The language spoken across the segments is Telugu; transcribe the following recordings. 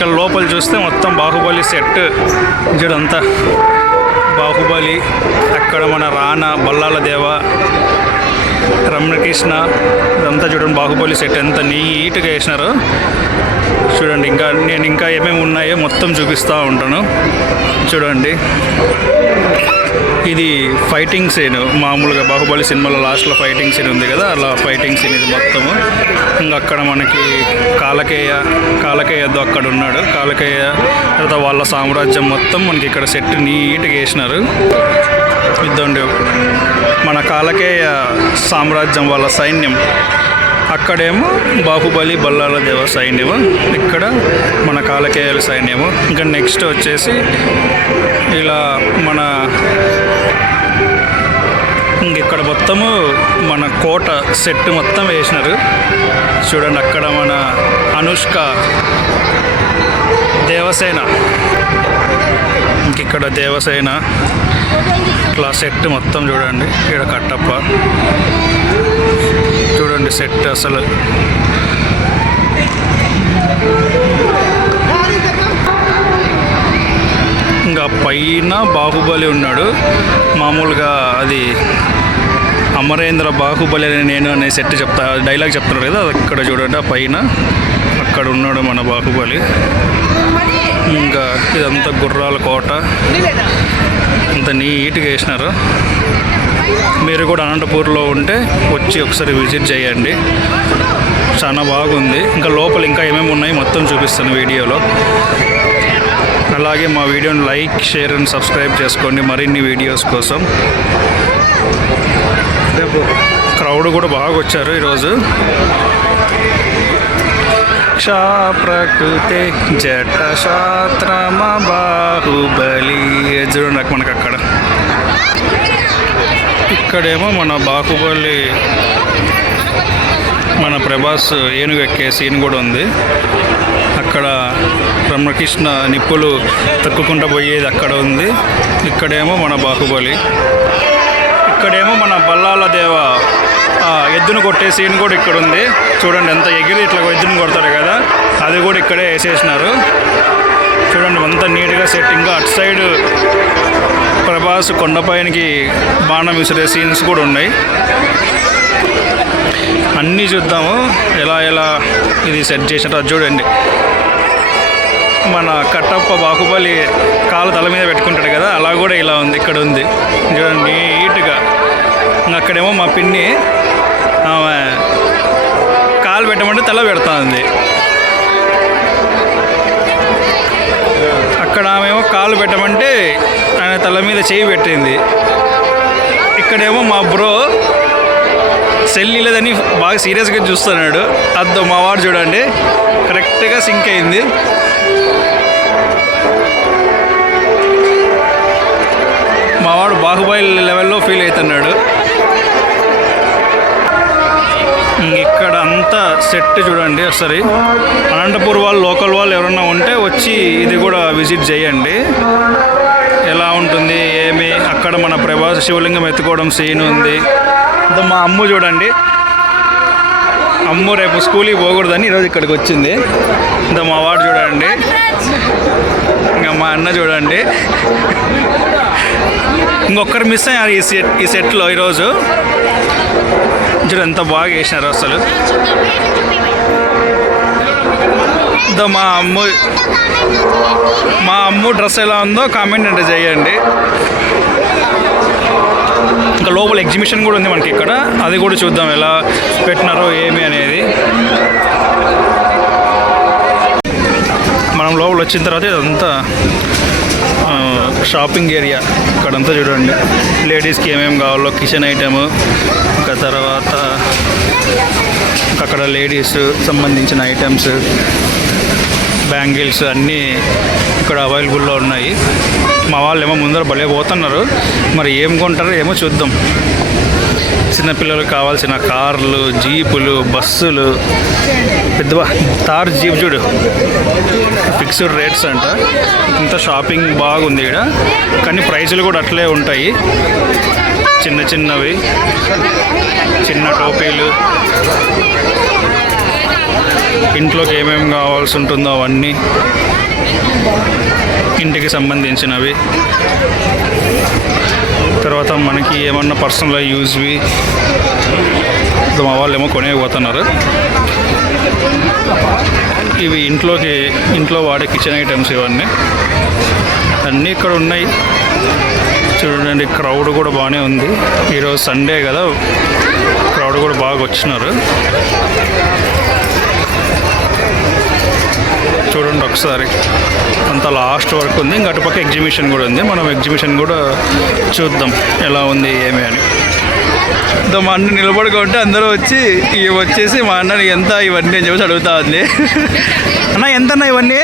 ఇక్కడ లోపల చూస్తే మొత్తం బాహుబలి సెట్ చూడంతా బాహుబలి. అక్కడ మన రానా, బల్లాల దేవ, రమణకృష్ణ ఇదంతా చూడండి బాహుబలి సెట్ ఎంత నీట్గా వేసినారు చూడండి. నేను ఇంకా ఏమేమి ఉన్నాయో మొత్తం చూపిస్తూ ఉంటాను చూడండి. ఇది ఫైటింగ్ సీన్, మామూలుగా బాహుబలి సినిమాలో లాస్ట్లో ఫైటింగ్ సీన్ ఉంది కదా, అలా ఫైటింగ్ సీన్ ఇది మొత్తము. ఇంకా అక్కడ మనకి కాలకేయద్దు అక్కడ ఉన్నాడు. కాలకేయ తర్వాత వాళ్ళ సామ్రాజ్యం మొత్తం మనకి ఇక్కడ సెట్ నీట్గా వేసినారు. ఇద్దండి మన కాలకేయ సామ్రాజ్యం వాళ్ళ సైన్యం, అక్కడేమో బాహుబలి, బల్లాల దేవ సైన్యము, ఇక్కడ మన కాలకేయుల సైన్యము. ఇంకా నెక్స్ట్ వచ్చేసి ఇలా మన ఇక్కడ మొత్తము మన కోట సెట్ మొత్తం వేసినారు చూడండి. అక్కడ మన అనుష్క, దేవసేన, ఇంకిక్కడ దేవసేన ఇట్లా సెట్ మొత్తం చూడండి. ఇక్కడ కట్టప్ప చూడండి సెట్ అసలు. ఇంకా పైన బాహుబలి ఉన్నాడు మామూలుగా, అది అమరేంద్ర బాహుబలి అని నేను అనే సెట్ డైలాగ్ చెప్తున్నాడు కదా, అది అక్కడ చూడండి ఆ పైన అక్కడ ఉన్నాడు మన బాహుబలి. ఇంకా ఇదంతా గుర్రాల కోట అంత నీట్గా వేసినారు. మీరు కూడా అనంతపూర్లో ఉంటే వచ్చి ఒకసారి విజిట్ చేయండి, చాలా బాగుంది. ఇంకా లోపల ఇంకా ఏమేమి ఉన్నాయి మొత్తం చూపిస్తాను వీడియోలో. అలాగే మా వీడియోని లైక్, షేర్ అండ్ సబ్స్క్రైబ్ చేసుకోండి మరిన్ని వీడియోస్ కోసం. క్రౌడ్ కూడా బాగా వచ్చారు ఈరోజు. క్షా ప్రకృతి జట శాస్త్రమ బాహుబలి చూడండి మనకు అక్కడ. ఇక్కడేమో మన బాహుబలి, మన ప్రభాస్ ఏనుగు ఎక్కే సీన్ కూడా ఉంది. అక్కడ రమణకృష్ణ నిప్పులు తక్కుకుంటూ పోయేది అక్కడ ఉంది. ఇక్కడేమో మన బాహుబలి, ఇక్కడేమో మన బల్లాల దేవ ఎద్దును కొట్టే సీన్ కూడా ఇక్కడ ఉంది చూడండి. ఎంత ఎగిరి ఇట్లా ఎద్దును కొడతారు కదా, అది కూడా ఇక్కడే వేసేసినారు చూడండి. అంత నీట్గా సెట్టింగ్గా అటు సైడ్ ప్రభాస్ కొండపైనకి బాణం విసిరే సీన్స్ కూడా ఉన్నాయి. అన్నీ చూద్దాము ఎలా ఇది సెట్ చేసినారు. అది చూడండి మన కట్టప్ప బాహుబలి కాలు తల మీద పెట్టుకుంటాడు కదా, అలా కూడా ఇలా ఉంది, ఇక్కడ ఉంది చూడండి నీట్గా. అక్కడేమో మా పిన్ని ఆమె కాలు పెట్టమంటే తల పెడతా ఉంది, అక్కడ ఆమెమో కాలు పెట్టమంటే ఆయన తల మీద చేయి పెట్టింది. ఇక్కడేమో మా బ్రో సెల్ లేదని బాగా సీరియస్గా చూస్తున్నాడు. అద్దో మా వాడు చూడండి కరెక్ట్గా సింక్ అయింది. మావాడు బాహుబలి లెవెల్లో ఫీల్ అవుతున్నాడు. ఇక్కడ అంతా సెట్ చూడండి ఒకసారి. అనంతపూర్ వాళ్ళు, లోకల్ వాళ్ళు ఎవరన్నా ఉంటే వచ్చి ఇది కూడా విజిట్ చేయండి, ఎలా ఉంటుంది ఏమి. అక్కడ మన ప్రభాస్ శివలింగం ఎత్తుకోవడం సీన్ ఉంది. మా అమ్ము చూడండి, అమ్ము రేపు స్కూల్కి పోకూడదని ఈరోజు ఇక్కడికి వచ్చింది. ఇంకా మా వాడు చూడండి, ఇంకా మా అన్న చూడండి. ఇంకొకరు మిస్ అయ్యారు ఈ సెట్లో ఈరోజు. చూడు ఎంత బాగా వేసినారు అసలు. మా అమ్ము డ్రెస్ ఎలా ఉందో కామెంట్ అంటే చేయండి. ఇంకా లోపల ఎగ్జిబిషన్ కూడా ఉంది మనకి ఇక్కడ, అది కూడా చూద్దాం ఎలా పెట్టినారో ఏమి అనేది. మనం లోపల వచ్చిన తర్వాత ఇదంతా షాపింగ్ ఏరియా. ఇక్కడంతా చూడండి లేడీస్కి ఏమేమి కావాలో, కిచెన్ ఐటము, ఇంకా తర్వాత అక్కడ లేడీస్ సంబంధించిన ఐటమ్స్, బ్యాంగిల్స్ అన్నీ ఇక్కడ అవైలబుల్లో ఉన్నాయి. మా వాళ్ళు ఏమో ముందర భలే పోతున్నారు, మరి ఏం కొంటారో ఏమో చూద్దాం. చిన్నపిల్లలకు కావాల్సిన కార్లు, జీపులు, బస్సులు, పెద్ద తార్ జీప్ చూడు, ఫిక్స్డ్ రేట్స్ అంట. ఇంత షాపింగ్ బాగుంది ఇక్కడ, కానీ ప్రైజులు కూడా అట్లే ఉంటాయి. చిన్న చిన్నవి, చిన్న టోపీలు, ఇంట్లోకి ఏమేమి కావాల్సి ఉంటుందో అవన్నీ, ఇంటికి సంబంధించినవి. తర్వాత మనకి ఏమన్నా పర్సనల్ యూజ్వి మా వాళ్ళు ఏమో కొనేపోతున్నారు. ఇవి ఇంట్లో వాడే కిచెన్ ఐటమ్స్ ఇవన్నీ అన్నీ ఇక్కడ ఉన్నాయి. చూడండి, క్రౌడ్ కూడా బాగానే ఉంది. ఈరోజు సండే కదా, క్రౌడ్ కూడా బాగా వచ్చినారు. చూడండి ఒకసారి, అంత లాస్ట్ వరకు ఉంది. ఇంకా అటుపక్క ఎగ్జిబిషన్ కూడా ఉంది. మనం ఎగ్జిబిషన్ కూడా చూద్దాం ఎలా ఉంది ఏమి అని. మా అన్న నిలబడుకుంటే అందరూ వచ్చేసి మా అన్నని ఎంత ఇవన్నీ అని చెప్పేసి అడుగుతా ఉంది. అన్న ఎంతన్నా ఇవన్నీ?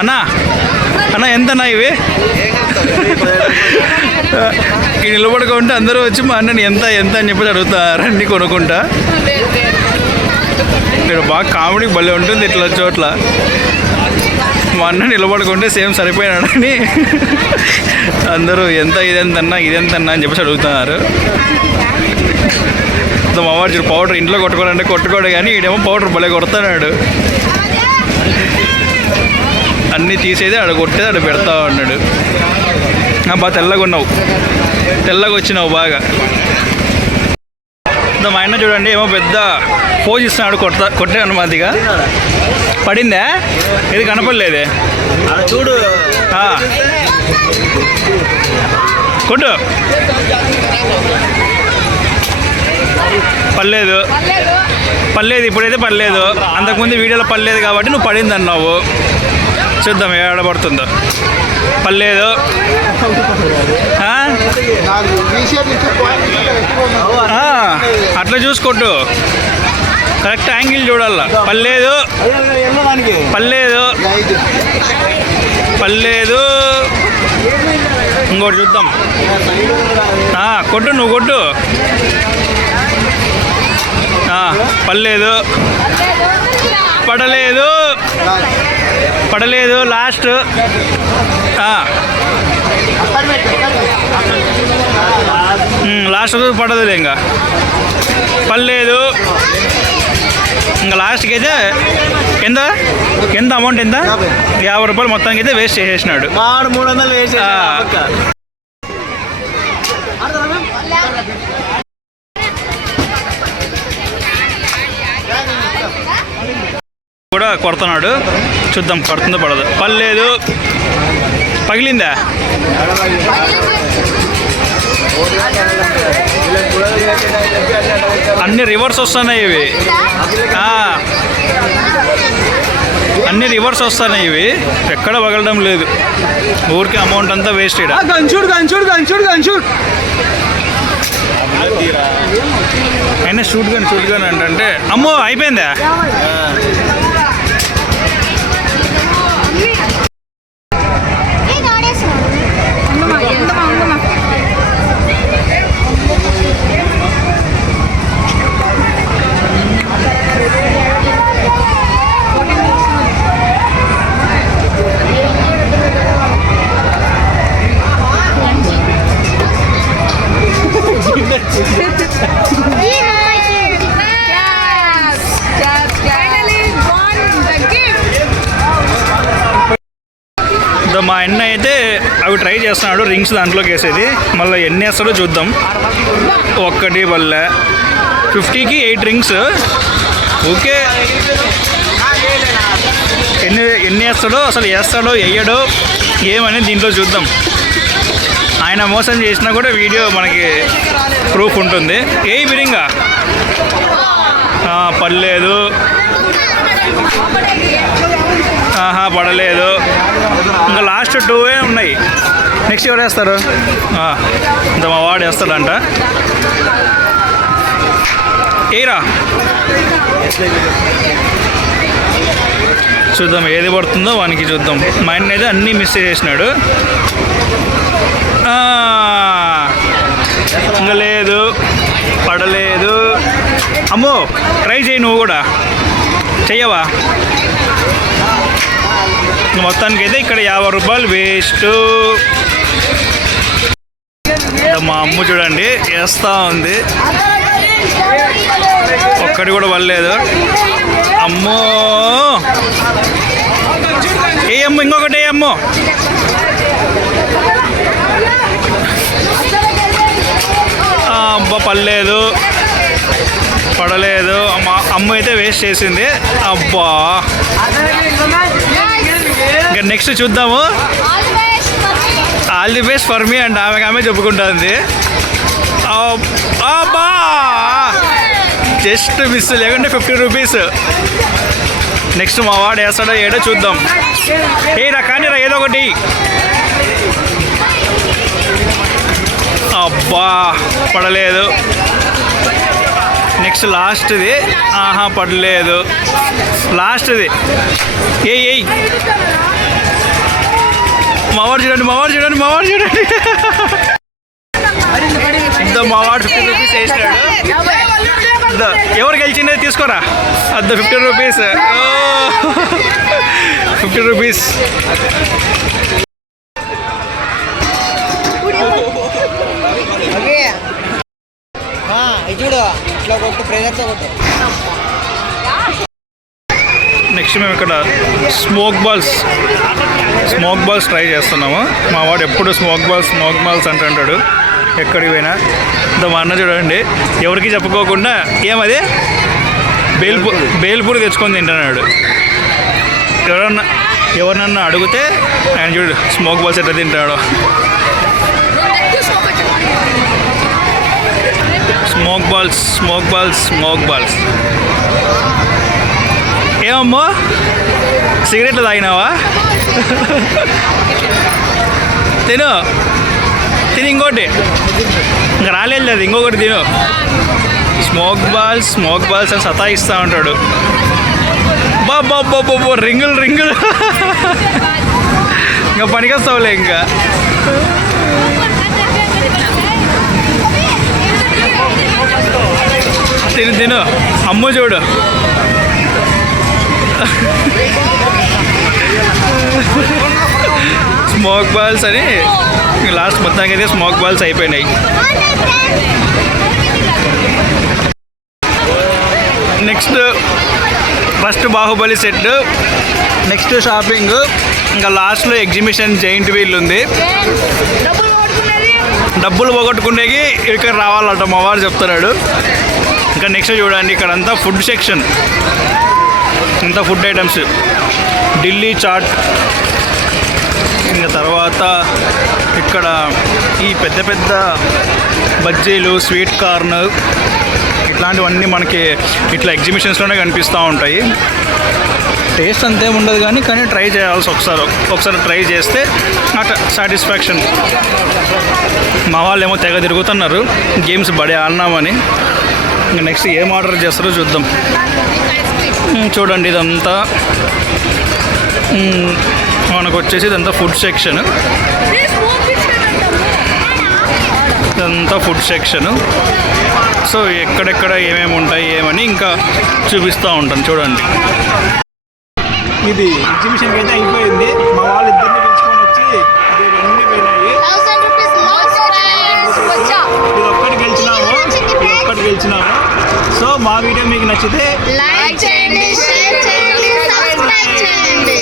అన్న ఎంతన్నా ఇవి? నిలబడుకుంటే అందరూ వచ్చి మా అన్నని ఎంత అని చెప్పేసి అడుగుతారు అన్నీ కొనుక్కుంటా. ఇక్కడ బాగా కామెడీ భలే ఉంటుంది ఇట్లా చోట్ల. మా అన్న నిలబడుకుంటే సేమ్ సరిపోయినాడని అందరూ ఇదెంతన్నా అని చెప్పేసి అడుగుతున్నారు. మా వాడు పౌడర్ ఇంట్లో కొట్టుకోవాలంటే కొట్టుకోడు, కానీ ఈడేమో పౌడర్ భలే కొడుతున్నాడు. అన్నీ తీసేది ఆడ కొట్టేది ఆడ పెడతా ఉన్నాడు. బాగా తెల్లగా వచ్చినావు బాగా. మా ఆయన చూడండి ఏమో పెద్ద పోజ్ ఇస్తున్నాడు, కొట్టే అనుమతిగా. పడిందా? ఇది కనపడలేదే, చూడు. కొట్టు. పర్లేదు ఇప్పుడైతే పర్లేదు. అంతకుముందు వీడియోలో పర్లేదు కాబట్టి నువ్వు పడింది అన్నావు. చూద్దాం ఏడబడుతుందో. పర్లేదు. అట్లా చూసుకొట్టు, కరెక్ట్ యాంగిల్ చూడాల. పర్లేదు. ఇంకోటి చూద్దాం. కొట్టు, నువ్వు కొట్టు. పడలేదు. లాస్ట్. పడదులే, ఇంకా పర్లేదు. ఇంకా లాస్ట్కి అయితే ఎంత అమౌంట్ ఎంత? 50 రూపాయలు మొత్తానికి అయితే వేస్ట్ చేసేసినాడు. 300 వేస్ట్. కూడా కొడుతున్నాడు. చూద్దాం పడుతుందో పడదు. పర్లేదు. పగిలిందా? అన్ని రివర్స్ వస్తున్నాయి ఇవి. ఎక్కడ పగలడం లేదు. ఊరికి అమౌంట్ అంతా వేస్ట్. గంచూడు అయినా షూట్ గాని అంటే అమ్మో అయిపోయిందా? మా అన్న అయితే అవి ట్రై చేస్తున్నాడు, రింగ్స్ దాంట్లోకి వేసేది. మళ్ళీ ఎన్ని వేస్తాడో చూద్దాం. ఒక్కటి వల్ల 50కి 8 రింగ్స్. ఓకే, ఎన్ని వేస్తాడో, అసలు వేస్తాడో వేయడో ఏమనేది దీంట్లో చూద్దాం. ఆయన మోసం చేసినా కూడా వీడియో మనకి ప్రూఫ్ ఉంటుంది. ఏ బిరింగా పర్లేదు. పడలేదు. ఇంకా లాస్ట్ 2 ఉన్నాయి. నెక్స్ట్ ఎవరు వేస్తారు? ఇంత మా వాడు వేస్తాడంట. ఏరా చూద్దాం ఏది పడుతుందో వానికి చూద్దాం. మా ఆయన అయితే అన్నీ మిస్ చేసినాడు. ఇంకా లేదు, పడలేదు. అమ్మో ట్రై చేయి, నువ్వు కూడా చెయ్యవా? మొత్తానికి అయితే ఇక్కడ 50 రూపాయలు వేస్ట్. మా అమ్మ చూడండి వేస్తూ ఉంది. ఒక్కటి కూడా పడలేదు. అమ్మో ఏ అమ్మ, ఇంకొకటి ఏ అమ్మో. అబ్బా పడలేదు, పడలేదు. అమ్మ అయితే వేస్ట్ చేసింది. అబ్బా ఇంకా నెక్స్ట్ చూద్దాము. All the best for me and ఆమె చెప్పుకుంటుంది. అబ్బా జస్ట్ మిస్, లేకుంటే 50 రూపీస్. నెక్స్ట్ మా వాడు వేస్తాడో ఏడో చూద్దాం. రా కానీ రా ఏదో ఒకటి. అబ్బా పడలేదు. నెక్స్ట్ లాస్ట్ది. ఆహా పడలేదు. లాస్ట్ది ఏయ్ మావాడు చూడండి, మావాడు చూడండి, మావాడు చూడండి. మావాడు 50 రూపీస్ వేసినాడు. ఎవరు గెలిచిండే తీసుకోరా. అద్ద 50 రూపీస్. 50 రూపీస్. నెక్స్ట్ మేము ఇక్కడ స్మోక్ బాల్స్ ట్రై చేస్తున్నాము. మా వాడు ఎప్పుడు స్మోక్ బాల్స్ అంటుంటాడు ఎక్కడికి పోయినా. మా అన్న చూడండి ఎవరికి చెప్పుకోకుండా ఏమది బేల్పూరి తెచ్చుకొని తింటున్నాడు. ఎవరినన్నా అడిగితే ఆయన చూడు స్మోక్ బాల్స్ ఎట్లా తింటాడు. Smoke balls. ఏమమ్మో సిగరెట్లు తాగినావా? తిను ఇంకోటి ఇంకా రాలేదు అది, ఇంకొకటి తిను. స్మోక్ బాల్స్ అని సతాయిస్తూ ఉంటాడు. బాబా రింగులు ఇంకా పనికొస్తావులే. ఇంకా తిను అమ్ము చూడు. స్మోక్ బాల్స్ అని లాస్ట్ మొత్తానికి అయితే స్మోక్ బాల్స్ అయిపోయినాయి. Next first Baahubali set, next shopping, ఇంకా లాస్ట్లో ఎగ్జిబిషన్ జైంట్ వీల్ ఉంది. డబ్బులు పోగొట్టుకునేకి ఇక్కడ రావాలంట మా వారు చెప్తున్నాడు. ఇంకా నెక్స్ట్ చూడండి ఇక్కడంతా ఫుడ్ సెక్షన్, ఇంత ఫుడ్ ఐటమ్స్, ఢిల్లీ చాట్. ఇంకా తర్వాత ఇక్కడ ఈ పెద్ద బజ్జీలు, స్వీట్ కార్న్ ఇట్లాంటివన్నీ మనకి ఇట్లా ఎగ్జిబిషన్స్లోనే కనిపిస్తూ ఉంటాయి. టేస్ట్ అంతేం ఉండదు కానీ ట్రై చేయాల్సి ఒకసారి ట్రై చేస్తే నాకు సాటిస్ఫాక్షన్. మా వాళ్ళు ఏమో తెగ తిరుగుతున్నారు గేమ్స్ బడే ఆడినామని. ఇంకా నెక్స్ట్ ఏం ఆర్డర్ చేస్తారో చూద్దాం. చూడండి ఇదంతా మనకు వచ్చేసి ఇదంతా ఫుడ్ సెక్షన్. సో ఎక్కడెక్కడ ఏమేమి ఉంటాయి ఏమని ఇంకా చూపిస్తూ ఉంటాను. చూడండి ఇది ఎగ్జిబిషన్కి అయితే అయిపోయింది. మా వాళ్ళు ఇద్దరిని పిలుచుకొని వచ్చి ఇవన్నీ పోయినాయి. ఇది ఒక్కటి గెలిచినాము. సో మా వీడియో మీకు నచ్చితే లైక్ చేయండి, షేర్ చేయండి, సబ్స్క్రైబ్ చేయండి.